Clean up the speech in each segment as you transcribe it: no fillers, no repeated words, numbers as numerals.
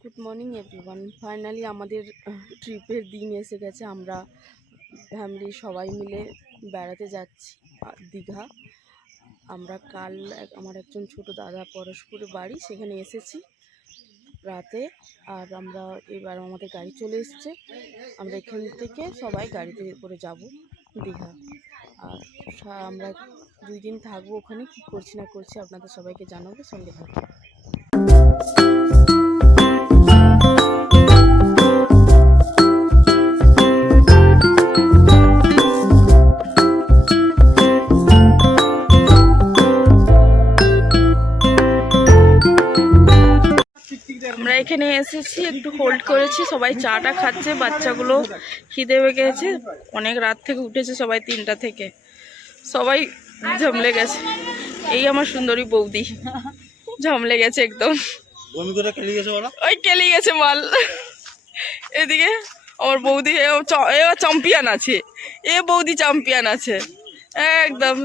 Good morning everyone. Finally আমাদের ট্রিপের দিন এসে গেছে। আমরা ফ্যামিলি সবাই মিলে বেড়াতে যাচ্ছি দীঘা। আমরা কাল আমার একজন ছোট দাদা পরশপুরে বাড়ি, সেখানে এসেছি রাতে। আর আমরা এবার আমাদের গাড়ি চলে এসেছে। আমরা এখান থেকে সবাই গাড়িতে করে যাব দীঘা। আর আমরা 2 দিন থাকবো ওখানে। কি করছি না করছি আপনাদের সবাইকে জানাবো, সঙ্গে থাকবো। আমরা এখানে এসেছি, একটু হোল্ড করেছি, সবাই চাটা খাচ্ছে। বাচ্চাগুলো খিদে পেয়ে গেছে, অনেক রাত থেকে উঠেছে সবাই, 3টা থেকে। সবাই ঝমলে গেছে। এই আমার সুন্দরী বৌদি ঝমলে গেছে একদম, ওই কেলি গেছে মাল। এদিকে আমার বৌদি চ্যাম্পিয়ন আছে, এ বৌদি চ্যাম্পিয়ন আছে একদম।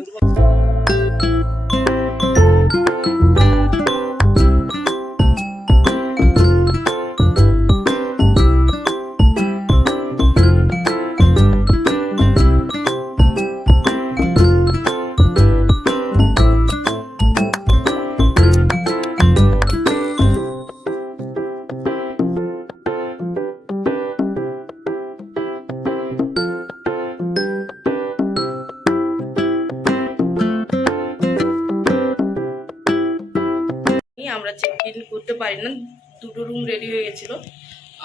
আমরা চেক ইন করতে পারি না, 2টো রুম রেডি হয়ে গেছিলো।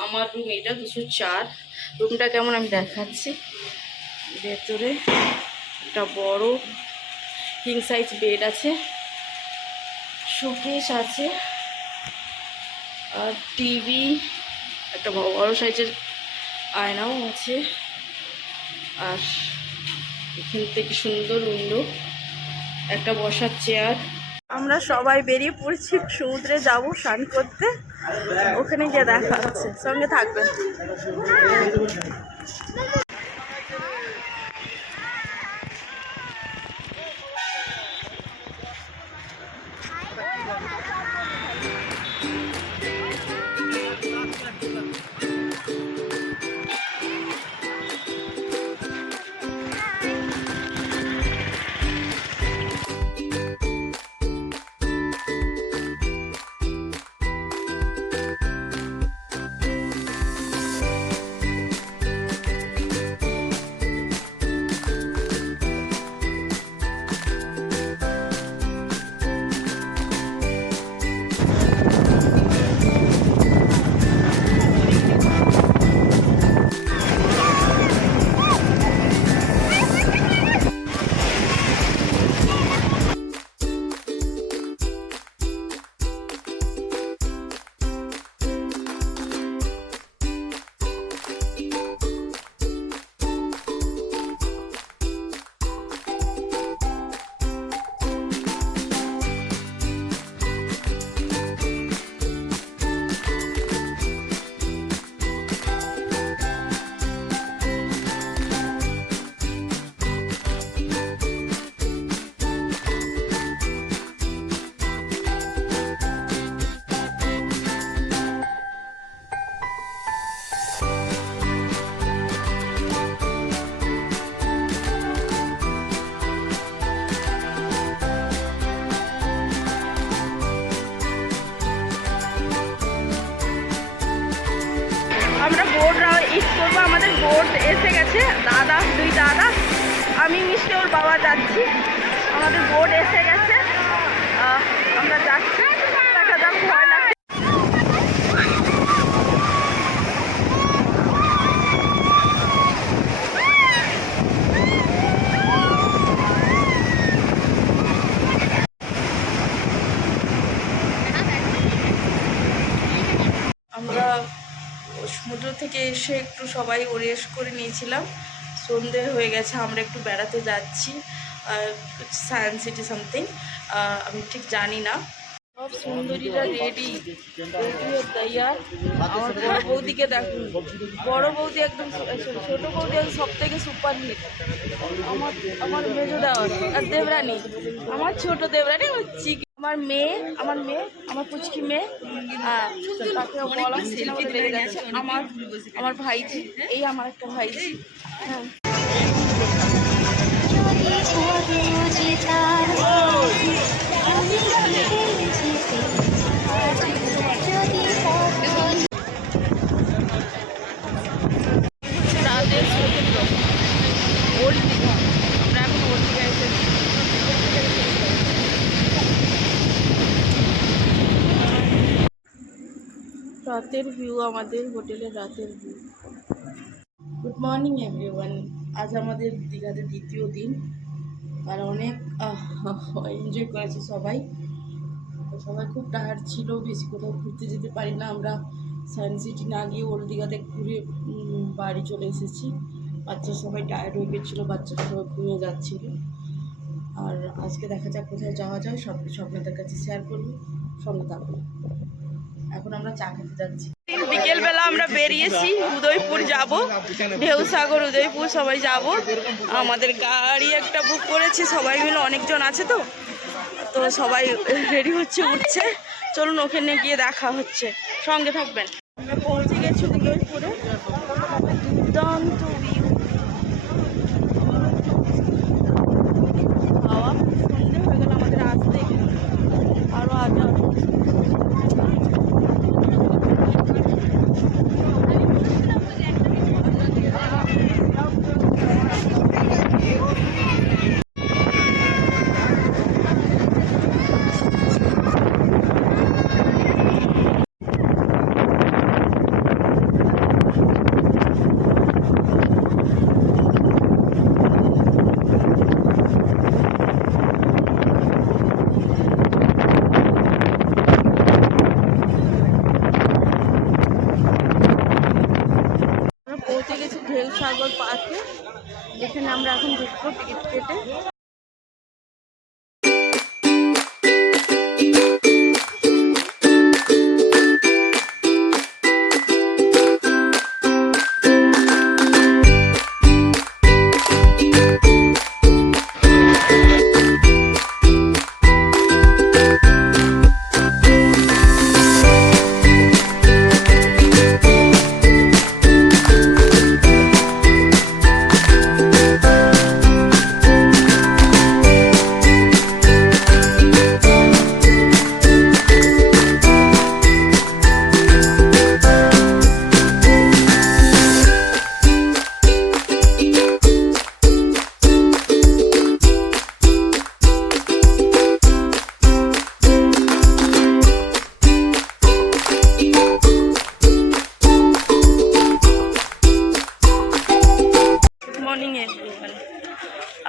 আমার রুম এটা 204। রুমটা কেমন আমি দেখাচ্ছি। ভেতরে একটা বড় কিং সাইজ বেড আছে, শোকেস আছে, আর টিভি, একটা বড় সাইজের আয়নাও আছে। আর এখান থেকে সুন্দর উইন্ডো, একটা বসার চেয়ার। আমরা সবাই বেরিয়ে পড়ছি, সমুদ্রে যাব স্নান করতে। ওখানে গিয়ে দেখা হচ্ছে, সঙ্গে থাকবেন। আমরা বোর্ড ইস্ট করবো, আমাদের বোর্ড এসে গেছে। দাদা, 2 দাদা, আমি মিষ্টি ওর বাবা যাচ্ছি। আমাদের বোর্ড এসে গেছে, আমরা যাচ্ছি। দেখা যাক, ভয় লাগছে। আমরা সমুদ্র থেকে এসে একটু সবাই রেস্ট করে নিয়েছিলাম। সন্ধে হয়ে গেছে, আমরা একটু বেড়াতে যাচ্ছি, সায়েন্স সিটি সামথিং, আমি ঠিক জানি না। সব সুন্দরীরা রেডি তৈয়ার। আমার বড় বৌদিকে দেখুন, বড় বৌদি একদম ছোট বৌদি সব থেকে সুপার হিট। আমার আমার মেজো দেওয়ার আর দেবরানী, আমার ছোট দেবরানী হচ্ছে আমার মেয়ে, আমার পুচকি মেয়ে। তাকে বলা হচ্ছে না, আমাদের লেগে যাচ্ছে। আমার ভাইজি, এই আমার একটা ভাইজি। হ্যাঁ, ওল্ড দীঘা, আমরা এখন ওল্ড দীঘা এসেছি। রাতের ভিউ, আমাদের হোটেলের রাতের ভিউ। Good morning everyone. আজ আমাদের দীঘাতে দ্বিতীয় দিন, আর অনেক এনজয় করেছে সবাই। সবাই খুব টায়ার্ড ছিল, বেশি কোথাও ঘুরতে যেতে পারি না আমরা। সায়েন্স সিটি না গিয়ে ওল্ড দীঘাতে ঘুরে বাড়ি চলে এসেছি। বাচ্চা সবাই টায়ার্ড হয়ে গেছিলো, বাচ্চারা সবাই ঘুমিয়ে যাচ্ছিল। আর আজকে দেখা যাক কোথায় যাওয়া যায়, সব কিছু আপনাদের কাছে শেয়ার করবো, সঙ্গে থাকবো। এখন আমরা চা খেতে যাচ্ছি। বিকেলবেলা আমরা বেরিয়েছি, উদয়পুর যাব, ঢেউসাগর উদয়পুর সবাই যাব। আমাদের গাড়ি একটা বুক করেছি, সবাই মিলে অনেকজন আছে তো সবাই রেডি হচ্ছে, উঠছে। চলুন ওখানে গিয়ে দেখা হচ্ছে, সঙ্গে থাকবেন। আমরা পৌঁছে গেছি উদয়পুরে। দুর্দান্ত হাওয়া, সন্ধে হয়ে গেল আমাদের আসতে, আরও আগে পৌঁছে গেছি ঢেউসাগর পার্কে। এখানে আমরা এখন ঢুকবো টিকিট কেটে।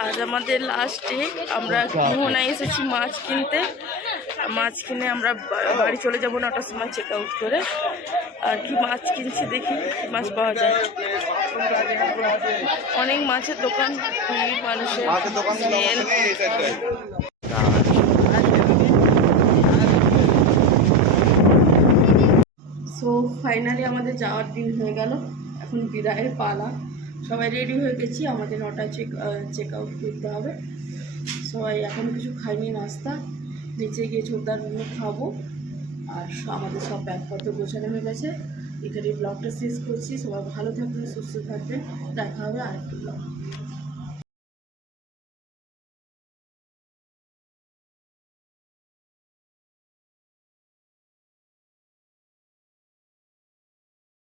আজ আমাদের লাস্ট ডে। আমরা মোহনায় এসেছি মাছ কিনতে। মাছ কিনে আমরা বাড়ি চলে যাবো 9টার সময় চেক আউট করে। আর কি মাছ কিনছি দেখি, কি মাছ পাওয়া যায়। অনেক মাছের দোকান, মানুষের সো ফাইনালি আমাদের যাওয়ার দিন হয়ে গেল, এখন বিদায়ের পালা। সবাই রেডি হয়ে গেছি, আমাদের 9টায় চেক আউট করতে হবে। সবাই এখন কিছু খাইনি, নাস্তা নিচে গিয়ে ছোটদার রুমে খাবো। আর আমাদের সব ব্যাগপত্র গোছানো হয়ে গেছে। এখানে ব্লগটা শেষ করছি। সবাই ভালো থাকবেন, সুস্থ থাকবেন, দেখা হবে আরেকটি ব্লগ।